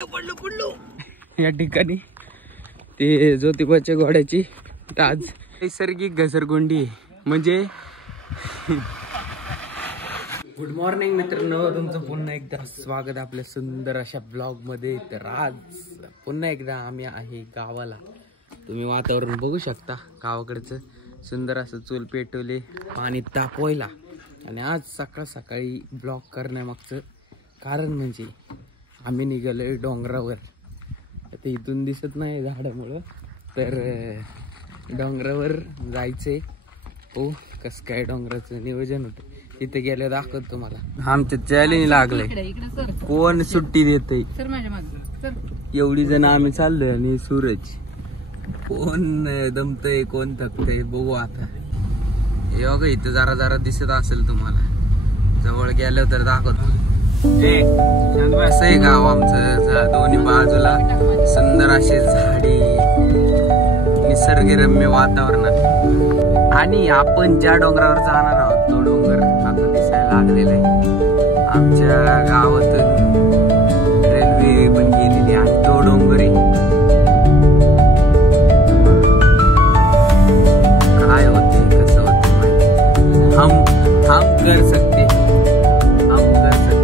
या ठिकाणी ते ज्योतिबाच्या घोड्याची आज नैसर्गिक घसरगुंडी आहे. म्हणजे गुड मॉर्निंग मित्रांनो, तुमचं पुन्हा एकदा स्वागत आपल्या सुंदर अशा ब्लॉग मध्ये. तर आज पुन्हा एकदा आम्ही आहे गावाला. तुम्ही वातावरण बघू शकता गावाकडचं सुंदर असं. चूल पेटवले, पाणी तापवायला. आणि आज सकाळ सकाळी ब्लॉग करण्यामागचं कारण म्हणजे आम्ही निघालोय डोंगरावर. आता इथून दिसत नाही झाडामुळं, तर डोंगरावर जायचंय. हो, कसं काय डोंगराचं नियोजन होतं, तिथे गेल्यावर दाखवतो तुम्हाला. आमच्या चॅलेंज लागलंय, कोण सुट्टी देतय. एवढी जण आम्ही चाललोय आणि सूरज, कोण दमतय कोण थकतय बघू आता. हे बघा इथं जरा जरा दिसत असेल तुम्हाला, जवळ गेल्यावर तर दाखवतो. असं आहे गाव आमचं. दोन्ही बाजूला सुंदर असे झाडी, निसर्गरम्य वातावरणात. आणि आपण ज्या डोंगरावर जाणार आहोत तो डोंगर आता दिसायला लागलेला आहे. आमच्या गावातून रेल्वे पण गेलेली आणि तो डोंगर आहे. काय होते कसं होते हम कर सकते, हम कर सकते.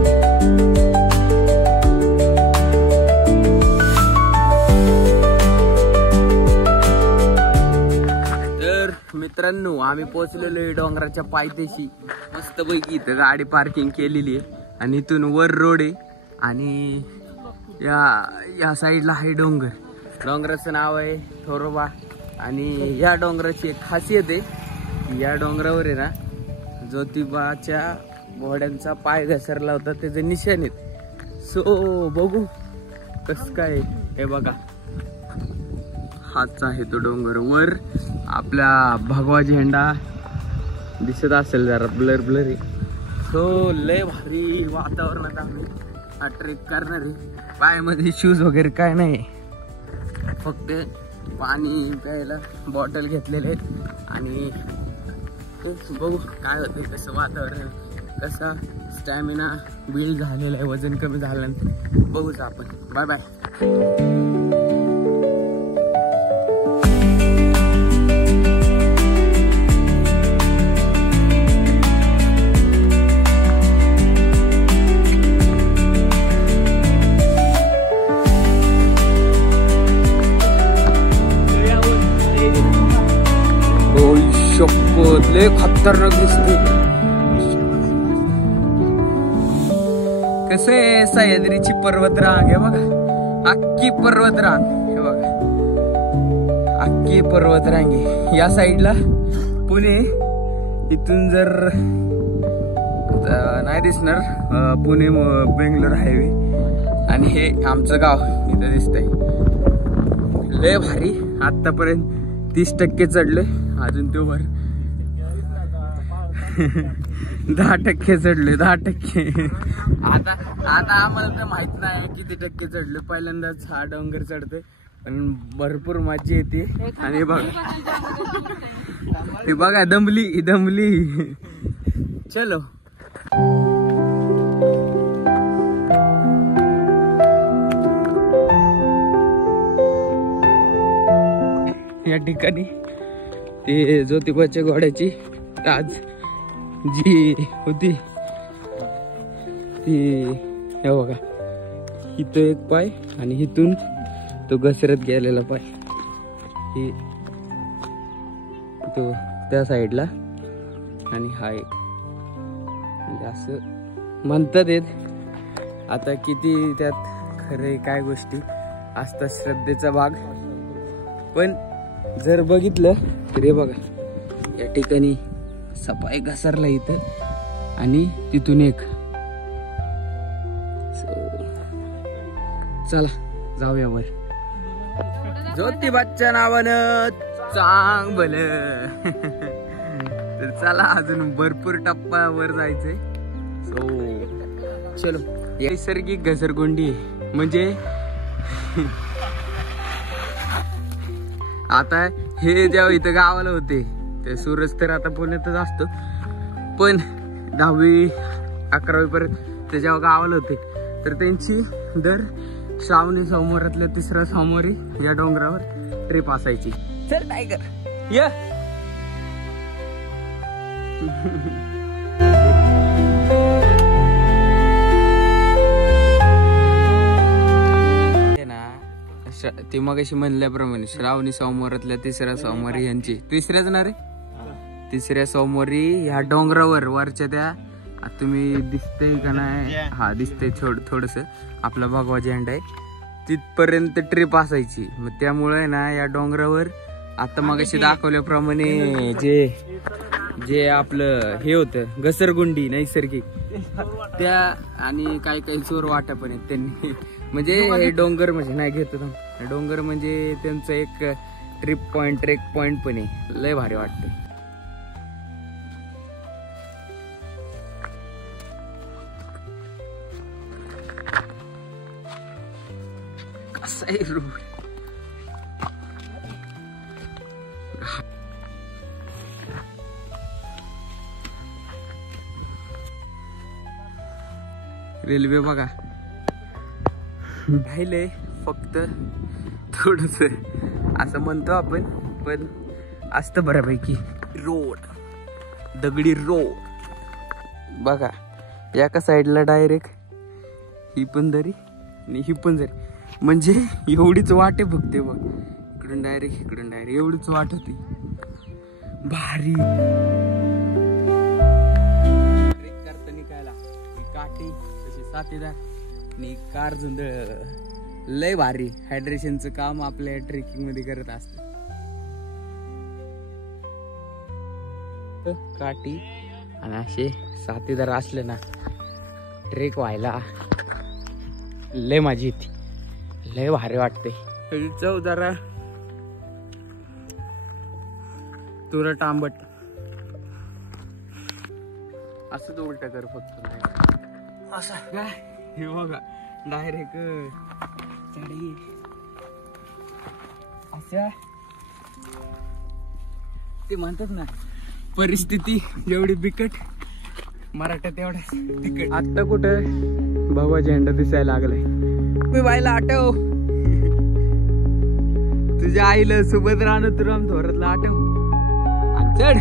मित्रांनो, आम्ही पोहोचलेलो आहे डोंगराच्या पायथ्याशी. मस्त पैकी इथं गाडी पार्किंग केलेली आहे आणि इथून वर रोड आहे. आणि या साईडला आहे डोंगर. डोंगराचं नाव आहे ठोरोबा. आणि या डोंगराची एक खासियत आहे, या डोंगरावर आहे ना ज्योतिबाच्या घोड्यांचा पाय घसरला होता, त्याचे निशाण आहेत. सो बघू कस काय. हे बघा, हाच आहे तो डोंगर. वर आपला भगवा झेंडा दिसत असेल, जरा ब्लर ब्लर आहे. सो लय भारी वातावरणात आम्ही हा ट्रेक करणार आहे. पायामध्ये शूज वगैरे काय नाही, फक्त पाणी प्यायला बॉटल घेतलेले आहेत. आणि बघू काय होते, कसं वातावरण, कसा स्टॅमिना बिल्ड झालेला आहे, वजन कमी झाल्यानंतर बघूच आपण. Bye bye. लय खतरनाक दिसते. कसं आहे, सह्याद्रीची पर्वतरांग आहे बघा, अख्खी पर्वतरांग. हे बघा, अख्खी पर्वतरांग आहे. या साईडला पुणे, इथून जर नाही दिसणार पुणे बेंगलोर हायवे. आणि हे आमचं गाव इथं दिसतंय. लय भारी. आतापर्यंत 30% चढलोय, अजून तो भर 10% चढले, 10%. आता आम्हाला तर माहित नाही किती टक्के चढले. पहिल्यांदाच हा डोंगर चढतोय, पण भरपूर मजा येते. आणि हे बघा दमली. चलो. या ठिकाणी ते ज्योतिबाच्या घोड्याची आज जी होती ती, हे बघा इथं एक पाय आणि इथून तो घसरत गेलेला पाय, ही तो त्या साईडला. आणि हा एक, म्हणजे असं म्हणतात येत. आता किती त्यात खरे काय गोष्टी असतात, श्रद्धेचा भाग. पण जर बघितलं तर हे बघा, या ठिकाणी सपाय घसरला इथं आणि तिथून एक. चला जाऊया वर. ज्योतिबाच्या नावानं चांग भलं. तर चला, अजून भरपूर टप्प्यावर जायचंय. सो चलो. नैसर्गिक घसरगुंडी म्हणजे आता हे जेव्हा इथं गावाला होते ते सूरज तर आता पुण्यातच असतो, पण 10वी 11वी पर्यंत ते जेव्हा गावाला होते तर त्यांची दर श्रावणी सोमवारातल्या तिसऱ्या सोमवारी या डोंगरावर ट्रिप असायची. चल टायगर ये. ते मग अशी म्हणल्याप्रमाणे श्रावणी सोमवारातल्या तिसऱ्या सोमवारी यांची तिसऱ्याच ना रे तिसऱ्या सोमवारी ह्या डोंगरावर वरच्या त्या तुम्ही दिसतंय का नाही? हा दिसतंय थोडस आपला भगवा झेंडा आहे तिथपर्यंत ट्रिप असायची. मग त्यामुळे ना या डोंगरावर आता मग अशी दाखवल्याप्रमाणे जे आपलं हे होतं घसरगुंडी नैसर्गिक त्या आणि काही चोर वाटा पण आहेत त्यांनी म्हणजे हे डोंगर म्हणजे नाही घेत डोंगर म्हणजे त्यांचं एक ट्रिप पॉइंट ट्रेक पॉइंट पण आहे. लय भारी वाटतं. कसा आहे रोड. रेल्वे बघा राहिले फक्त थोडस असं म्हणतो आपण पण असतं बऱ्यापैकी. रोड दगडी रोड बघा एका साईडला डायरेक्ट ही पण दरी आणि ही पण दरी म्हणजे एवढीच वाटे बघते बघ इकडून डायरेक्ट एवढीच वाट होती. भारी ट्रेक करताना कायला काठी तशी साथीदार आणि कार झुंदळ लय भारी. हायड्रेशनचं काम आपल्या ट्रेकिंग मध्ये करत असत. काठी आणि असे साथीदार असले ना ट्रेक व्हायला लय मजा येते. लय भारी वाटते. चव जरा तुरट आंबट असंच उलट कर फक्त असं काय हे बघा डायरेक्ट चढी अशा ते म्हणतात ना परिस्थिती जेवढी बिकट मराठ्यात एवढा बिकट. आता कुठं भगवा झेंडा दिसायला लागलाय. मी बाईला आठव तुझ्या आईला सुभद्रानुराम थोरातला आठव आणि चढ.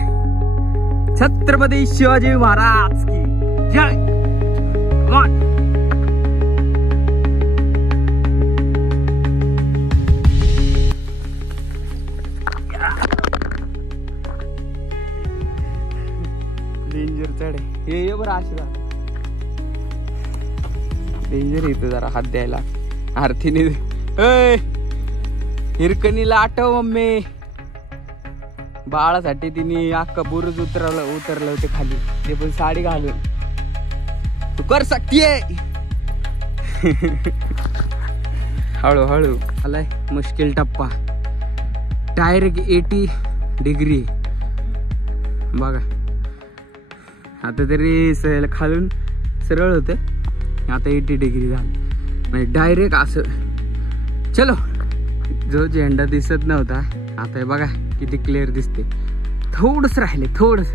छत्रपती शिवाजी महाराज की जय. डेंजर चढ हे बरं आशा डेंजर येतो जरा हात द्यायला आरतीने. हिरकणीला आठव मम्मी बाळासाठी तिने अख्खा बुरुज उतरलं होते खाली ते पण साडी घालून. तू कर सकतीये. हळूहळू आलाय मुश्किल टप्पा. डायरेक्ट 80 डिग्री बघा. आता तरी खालून सरळ होते आता 80 डिग्री झालं म्हणजे डायरेक्ट असं. चलो जो झेंडा दिसत नव्हता आता हे बघा किती क्लिअर दिसते. थोडस राहिले थोडस.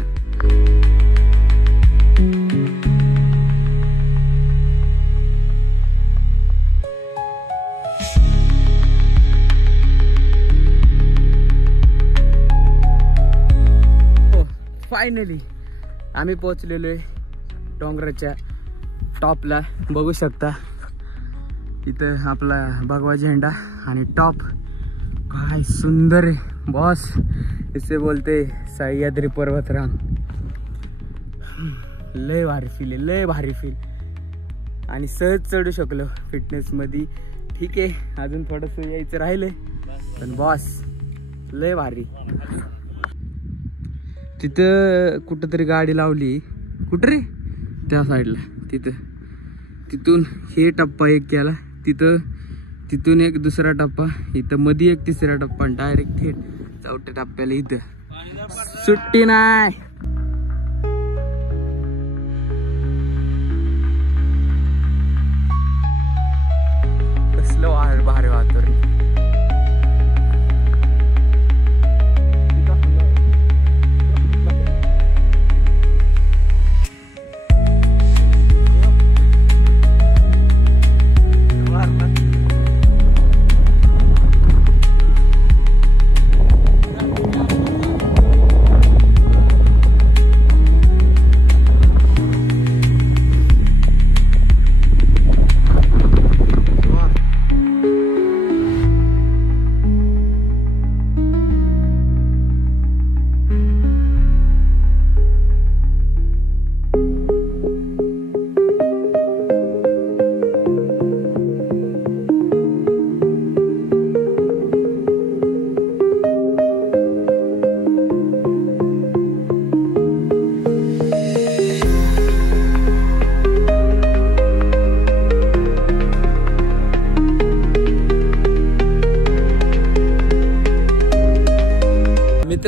फायनली आम्ही पोहोचलेलो आहे डोंगराच्या टॉपला. बघू शकता इथं आपला भगवा झेंडा आणि टॉप काय सुंदर आहे बॉस. इसे बोलते सह्याद्री पर्वतरांग. लय भारी फील आहे लय भारी फील आणि सहज चढू शकलो फिटनेस मध्ये. ठीक आहे अजून थोडस यायचं राहिलंय पण बॉस लय भारी. तिथं कुठंतरी गाडी लावली कुठं रे त्या साईडला तिथून हे टप्पा एक केला तिथून एक दुसरा टप्पा इथं मध्ये एक तिसरा टप्पा डायरेक्ट थेट चौथ्या टप्प्याला इथं सुट्टी नाही. कसलं भारी वातावरण.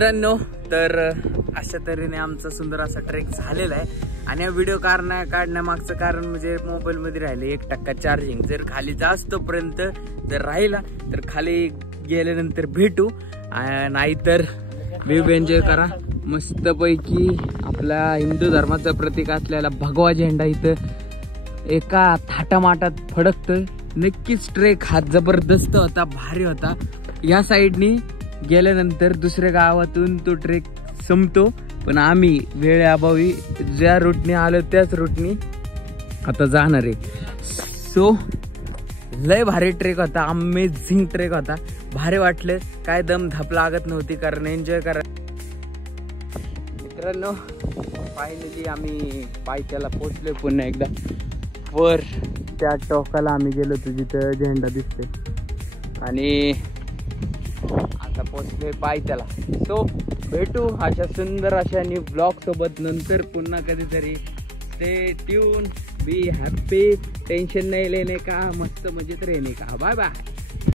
मित्रांनो, तर अशा तऱ्हेने आमचा सुंदर असा ट्रेक झालेला आहे. आणि हा व्हिडिओ काढण्यामागचं कारण म्हणजे मोबाईलमध्ये राहिले 1% चार्जिंग. जर खाली जास्तपर्यंत जर राहिला तर खाली गेल्यानंतर भेटू, नाहीतर व्ह्यू एन्जॉय करा मस्तपैकी. आपल्या हिंदू धर्माचं प्रतीक असलेला भगवा झेंडा इथं एका थाटामाटात फडकतोय. नक्कीच ट्रेक हा जबरदस्त होता, भारी होता. या साईडनी गेल्यानंतर दुसऱ्या गावातून तो ट्रेक संपतो, पण आम्ही वेळेअभावी ज्या रूटने आलो त्याच रूटनी आता जाणार आहे. सो लय भारी ट्रेक होता, अमेझिंग ट्रेक होता, भारी वाटलं. काय दम धाप लागत नव्हती, कारण एन्जॉय करा. मित्रांनो, फायनली आम्ही पायथ्याला पोहोचलोय पुन्हा एकदा. वर त्या टोकाला आम्ही गेलो होतो जिथं झेंडा दिसते, आणि आता पोहोचलोय पायथ्याला. सो भेटू अशा सुंदर अशा न्यू ब्लॉग सोबत नंतर पुन्हा कधीतरी. Stay tune, be happy, tension नाही लेने का, मस्त मजेत रहने का. Bye bye.